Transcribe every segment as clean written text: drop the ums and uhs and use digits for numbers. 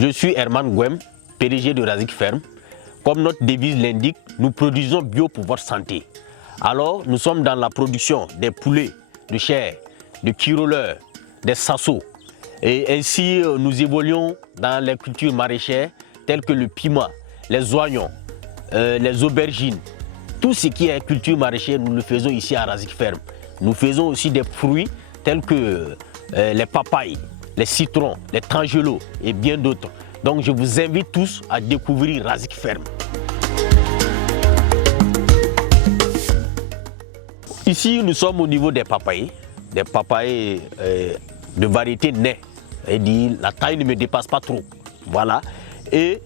Je suis Herman Gwem, PDG de Razik Ferme. Comme notre devise l'indique, nous produisons bio pour votre santé. Alors, nous sommes dans la production des poulets, de chair, de kiroleurs, des sassos. Et ainsi, nous évoluons dans les cultures maraîchères telles que le piment, les oignons, les aubergines. Tout ce qui est culture maraîchère, nous le faisons ici à Razik Ferme. Nous faisons aussi des fruits tels que les papayes, les citrons, les tangelos et bien d'autres. Donc je vous invite tous à découvrir Razik Ferme. Ici, nous sommes au niveau des papayes de variété nez. La taille ne me dépasse pas trop. Voilà. Et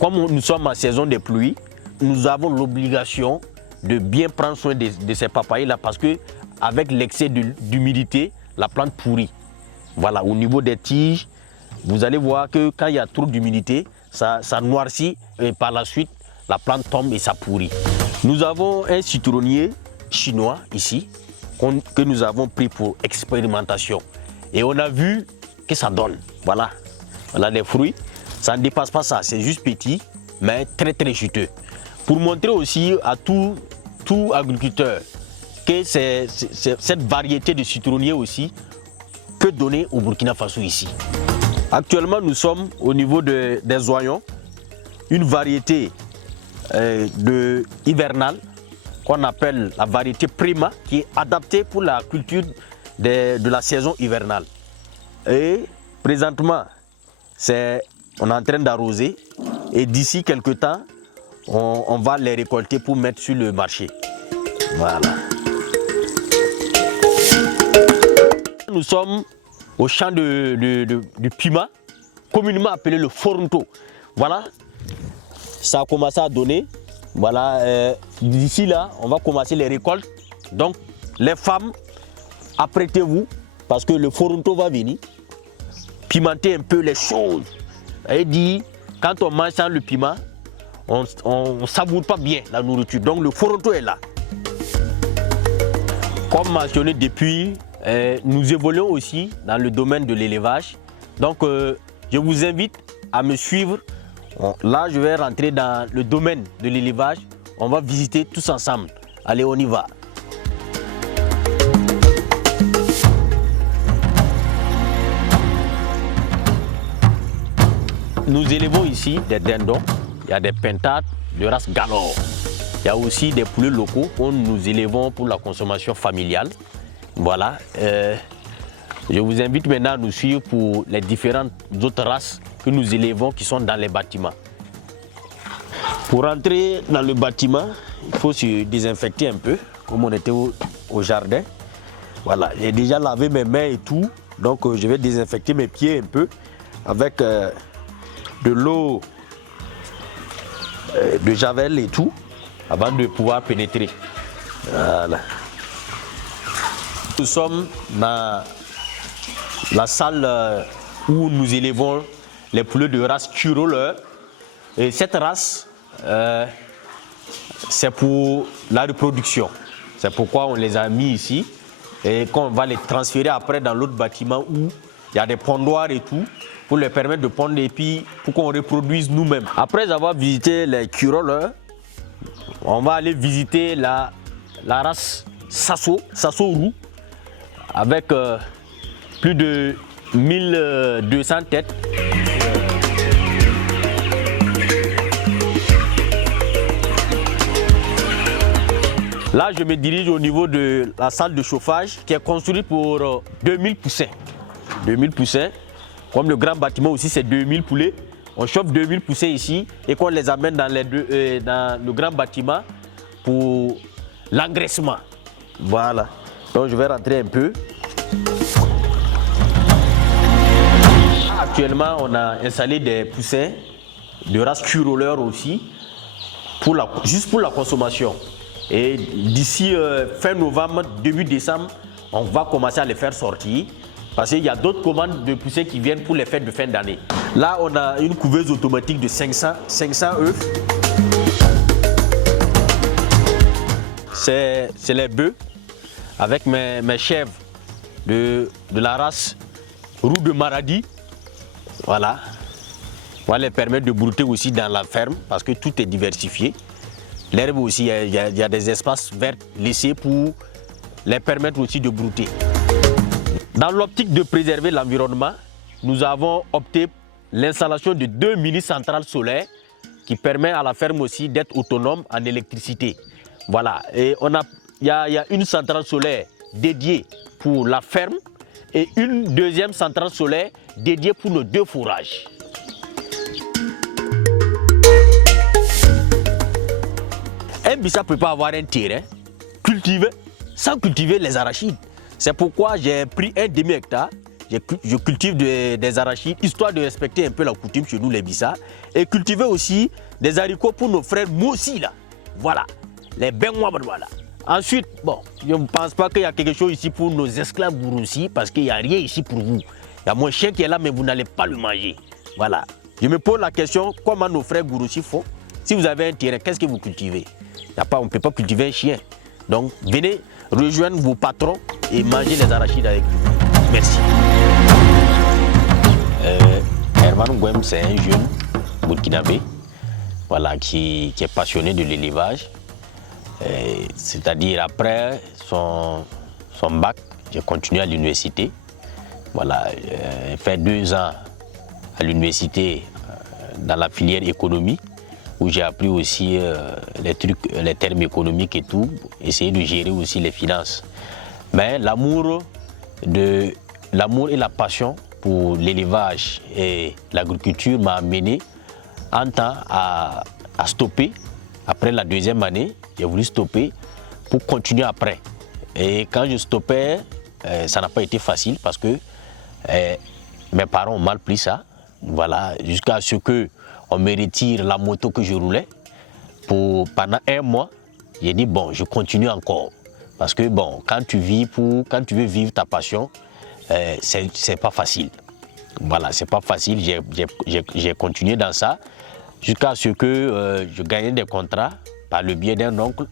comme nous sommes en saison des pluies, nous avons l'obligation de bien prendre soin de ces papayes-là parce que avec l'excès d'humidité, la plante pourrit. Voilà, au niveau des tiges, vous allez voir que quand il y a trop d'humidité, ça noircit et par la suite, la plante tombe et ça pourrit. Nous avons un citronnier chinois ici que nous avons pris pour expérimentation. Et on a vu que ça donne. Voilà, voilà les fruits. Ça ne dépasse pas ça, c'est juste petit, mais très très juteux. Pour montrer aussi à tout agriculteur que cette variété de citronnier aussi peut donner au Burkina Faso ici. Actuellement, nous sommes au niveau des oignons, une variété hivernale qu'on appelle la variété Prima, qui est adaptée pour la culture de la saison hivernale. Et présentement, on est en train d'arroser et d'ici quelques temps, on va les récolter pour mettre sur le marché. Voilà. Nous sommes au champ du piment, communément appelé le foronto. Voilà, ça a commencé à donner. Voilà, d'ici là, on va commencer les récoltes. Donc, les femmes, apprêtez-vous parce que le foronto va venir. Pimenter un peu les choses. Et dit, quand on mange sans le piment, on ne savoure pas bien la nourriture. Donc, le foronto est là. Comme mentionné depuis, nous évoluons aussi dans le domaine de l'élevage. Donc, je vous invite à me suivre. Là, je vais rentrer dans le domaine de l'élevage. On va visiter tous ensemble. Allez, on y va. Nous élevons ici des dindons. Il y a des pintades de race galore. Il y a aussi des poulets locaux que nous élevons pour la consommation familiale. Voilà. Je vous invite maintenant à nous suivre pour les différentes autres races que nous élevons qui sont dans les bâtiments. Pour entrer dans le bâtiment, il faut se désinfecter un peu, comme on était au jardin. Voilà, j'ai déjà lavé mes mains et tout, donc je vais désinfecter mes pieds un peu avec de l'eau de javel et tout, avant de pouvoir pénétrer. Voilà. Nous sommes dans la salle où nous élevons les poulets de race Kiroleur. Et cette race, c'est pour la reproduction. C'est pourquoi on les a mis ici et qu'on va les transférer après dans l'autre bâtiment où il y a des pondoirs et tout pour leur permettre de pondre et puis pour qu'on reproduise nous-mêmes. Après avoir visité les Kiroleurs, on va aller visiter la race Sasso roux avec plus de 1200 têtes. Là, je me dirige au niveau de la salle de chauffage qui est construite pour 2000 poussins. 2000 poussins. Comme le grand bâtiment aussi, c'est 2000 poulets. On chauffe 2000 poussins ici et qu'on les amène dans le grand bâtiment pour l'engraissement. Voilà. Donc, je vais rentrer un peu. Actuellement, on a installé des poussins de race Kiroleur aussi, juste pour la consommation. Et d'ici fin novembre, début décembre, on va commencer à les faire sortir parce qu'il y a d'autres commandes de poussins qui viennent pour les fêtes de fin d'année. Là, on a une couveuse automatique de 500 œufs. C'est les bœufs avec mes chèvres de la race roux de Maradi. Voilà. va leur permettre de brouter aussi dans la ferme parce que tout est diversifié. L'herbe aussi, il y a des espaces verts laissés pour les permettre aussi de brouter. Dans l'optique de préserver l'environnement, nous avons opté pour l'installation de 2 mini-centrales solaires qui permet à la ferme aussi d'être autonome en électricité. Voilà, et il y a une centrale solaire dédiée pour la ferme et une deuxième centrale solaire dédiée pour nos 2 fourrages. Un bissap ne peut pas avoir un terrain cultivé sans cultiver les arachides. C'est pourquoi j'ai pris un demi-hectare, je cultive des arachides, histoire de respecter un peu la coutume chez nous les bissas, et cultiver aussi des haricots pour nos frères moussi là. Voilà, les benwa voilà. Ensuite, bon, je ne pense pas qu'il y a quelque chose ici pour nos esclaves Gouroussi, parce qu'il n'y a rien ici pour vous. Il y a mon chien qui est là, mais vous n'allez pas le manger. Voilà. Je me pose la question, comment nos frères Gouroussi font? Si vous avez un terrain, qu'est-ce que vous cultivez? On ne peut pas cultiver un chien. Donc, venez rejoindre vos patrons et manger les arachides avec nous. Merci. Herman Ngwem, c'est un jeune burkinabé, voilà, qui est passionné de l'élevage. C'est-à-dire après son bac, j'ai continué à l'université. Voilà, j'ai fait 2 ans à l'université dans la filière économie, où j'ai appris aussi les termes économiques et tout, essayer de gérer aussi les finances. Mais l'amour et la passion pour l'élevage et l'agriculture m'a amené en temps à stopper. Après la 2e année, j'ai voulu stopper pour continuer après. Et quand je stoppais, ça n'a pas été facile parce que mes parents ont mal pris ça. Voilà, jusqu'à ce qu'on me retire la moto que je roulais. Pendant 1 mois, j'ai dit bon, je continue encore. Parce que bon, quand tu veux vivre ta passion, c'est pas facile. Voilà, c'est pas facile. J'ai continué dans ça jusqu'à ce que je gagnais des contrats par le biais d'un oncle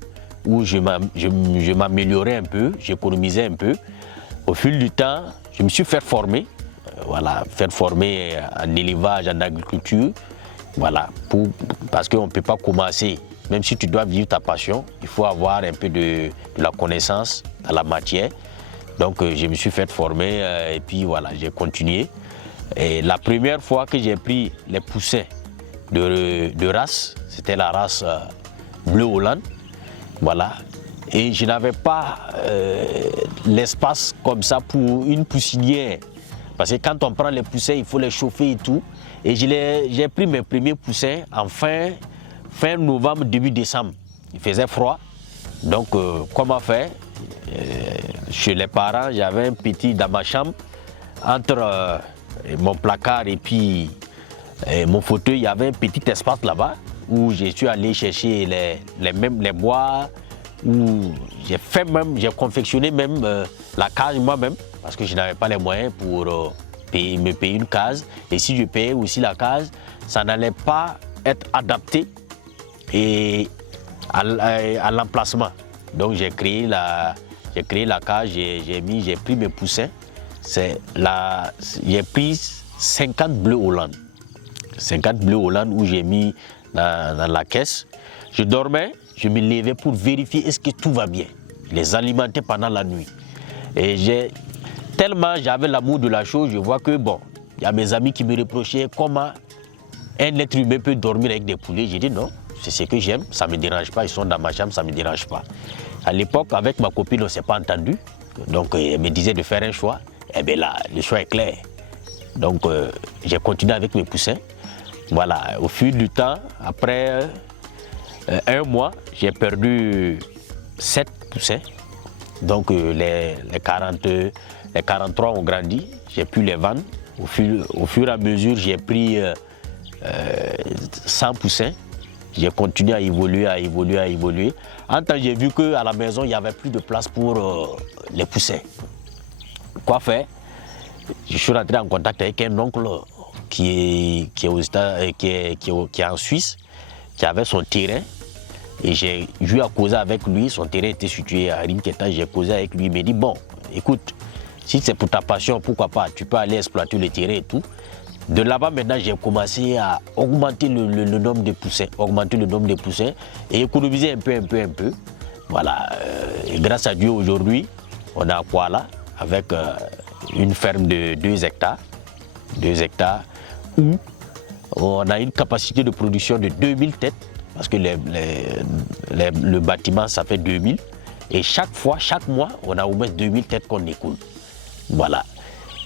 où je m'améliorais un peu, j'économisais un peu. Au fil du temps, je me suis fait former. Voilà, faire former en élevage, en agriculture, voilà, parce qu'on ne peut pas commencer, même si tu dois vivre ta passion, il faut avoir un peu de la connaissance dans la matière. Donc je me suis fait former et puis voilà, j'ai continué. Et la première fois que j'ai pris les poussins de race, c'était la race Bleu Hollande, voilà. Et je n'avais pas l'espace comme ça pour une poussinière. Parce que quand on prend les poussins, il faut les chauffer et tout. Et j'ai pris mes premiers poussins en fin novembre, début décembre. Il faisait froid. Donc, comment faire? Chez les parents, j'avais un petit dans ma chambre. Entre mon placard et puis mon fauteuil, il y avait un petit espace là-bas où je suis allé chercher les bois, où j'ai confectionné même la cage moi-même. Parce que je n'avais pas les moyens pour me payer une case. Et si je payais aussi la case, ça n'allait pas être adapté à l'emplacement. Donc j'ai créé la cage, j'ai pris mes poussins. J'ai pris 50 Bleu Hollande. 50 Bleu Hollande où j'ai mis dans la caisse. Je dormais, je me levais pour vérifier est-ce que tout va bien. Je les alimentais pendant la nuit. Et tellement j'avais l'amour de la chose, je vois que bon, il y a mes amis qui me reprochaient comment un être humain peut dormir avec des poulets. J'ai dit non, c'est ce que j'aime, ça ne me dérange pas, ils sont dans ma chambre, ça ne me dérange pas. À l'époque, avec ma copine, on ne s'est pas entendu, donc elle me disait de faire un choix. Et bien là, le choix est clair. Donc j'ai continué avec mes poussins. Voilà, au fil du temps, après 1 mour, j'ai perdu 7 poussins. Donc les 43 ont grandi, j'ai pu les vendre. Au fur et à mesure, j'ai pris 100 poussins. J'ai continué à évoluer. En temps, j'ai vu qu'à la maison, il n'y avait plus de place pour les poussins. Quoi faire? Je suis rentré en contact avec un oncle qui est en Suisse, qui avait son terrain. Et j'ai eu à causer avec lui, son terrain était situé à Rinketa, j'ai causé avec lui, il m'a dit bon, écoute, si c'est pour ta passion, pourquoi pas, tu peux aller exploiter le terrain et tout. De là-bas, maintenant, j'ai commencé à augmenter le nombre de poussins, et économiser un peu. Voilà. Et grâce à Dieu, aujourd'hui, on a Kuala avec une ferme de 2 hectares. 2 hectares où on a une capacité de production de 2000 têtes, parce que le bâtiment, ça fait 2000. Et chaque mois, on a au moins 2000 têtes qu'on écoule. Voilà.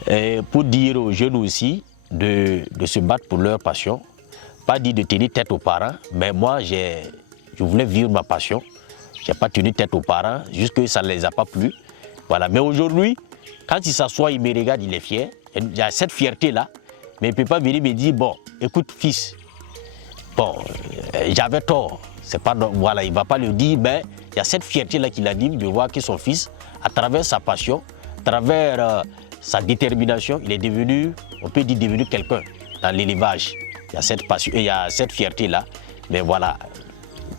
Et pour dire aux jeunes aussi de se battre pour leur passion, pas dire de tenir tête aux parents, mais moi, je voulais vivre ma passion. Je n'ai pas tenu tête aux parents, juste que ça ne les a pas plu. Voilà. Mais aujourd'hui, quand il s'assoit, il me regarde, il est fier. Il y a cette fierté-là, mais il ne peut pas venir me dire, bon, écoute fils, bon, j'avais tort. C'est pas, voilà, il ne va pas le dire, mais il y a cette fierté-là qui l'anime de voir que son fils, à travers sa passion, à travers sa détermination, il est devenu, on peut dire, devenu quelqu'un dans l'élevage. Il y a cette passion, il y a cette fierté-là. Mais voilà,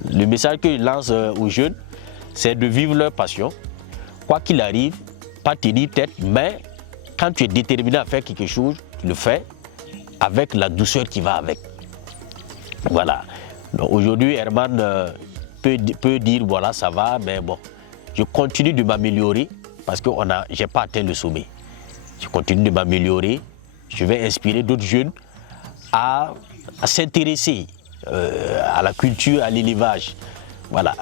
le message que je lance aux jeunes, c'est de vivre leur passion. Quoi qu'il arrive, pas tenir tête, mais quand tu es déterminé à faire quelque chose, tu le fais avec la douceur qui va avec. Voilà. Aujourd'hui, Herman peut dire, voilà, ça va, mais bon, je continue de m'améliorer parce que je n'ai pas atteint le sommet. Je continue de m'améliorer. Je vais inspirer d'autres jeunes à s'intéresser à la culture, à l'élevage. Voilà.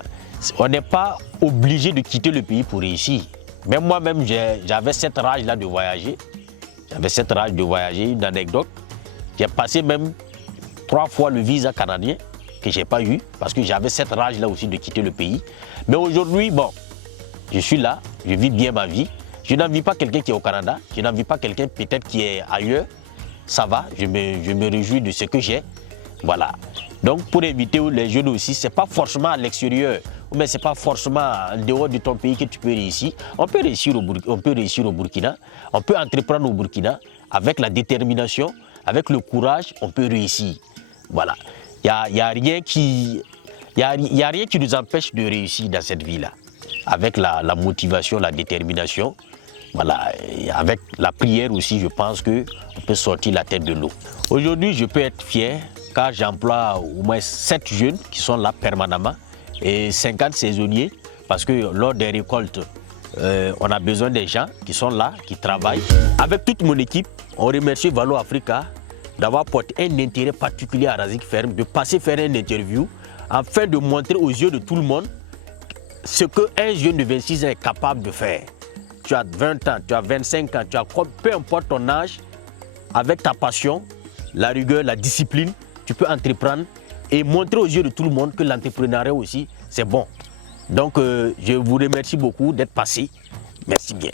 On n'est pas obligé de quitter le pays pour réussir. Même moi-même, j'avais cette rage-là de voyager. Une anecdote. J'ai passé même 3 fois le visa canadien que je n'ai pas eu parce que j'avais cette rage-là aussi de quitter le pays. Mais aujourd'hui, bon, je suis là, je vis bien ma vie. Je n'envie pas quelqu'un qui est au Canada, je n'envie pas quelqu'un peut-être qui est ailleurs. Ça va, je me réjouis de ce que j'ai. Voilà. Donc pour inviter les jeunes aussi, ce n'est pas forcément à l'extérieur, mais ce n'est pas forcément en dehors de ton pays que tu peux réussir. On peut réussir au Burkina, on peut entreprendre au Burkina avec la détermination, avec le courage, on peut réussir. Voilà. Il n'y a rien qui nous empêche de réussir dans cette vie-là. Avec la motivation, la détermination, voilà, et avec la prière aussi, je pense qu'on peut sortir la tête de l'eau. Aujourd'hui, je peux être fier car j'emploie au moins 7 jeunes qui sont là permanemment et 50 saisonniers parce que lors des récoltes, on a besoin des gens qui sont là, qui travaillent. Avec toute mon équipe, on remercie Valo Africa d'avoir porté un intérêt particulier à Razik Ferme, de passer faire une interview afin de montrer aux yeux de tout le monde ce qu'un jeune de 26 ans est capable de faire. Tu as 20 ans, tu as 25 ans, peu importe ton âge, avec ta passion, la rigueur, la discipline, tu peux entreprendre et montrer aux yeux de tout le monde que l'entrepreneuriat aussi, c'est bon. Donc, je vous remercie beaucoup d'être passé. Merci bien.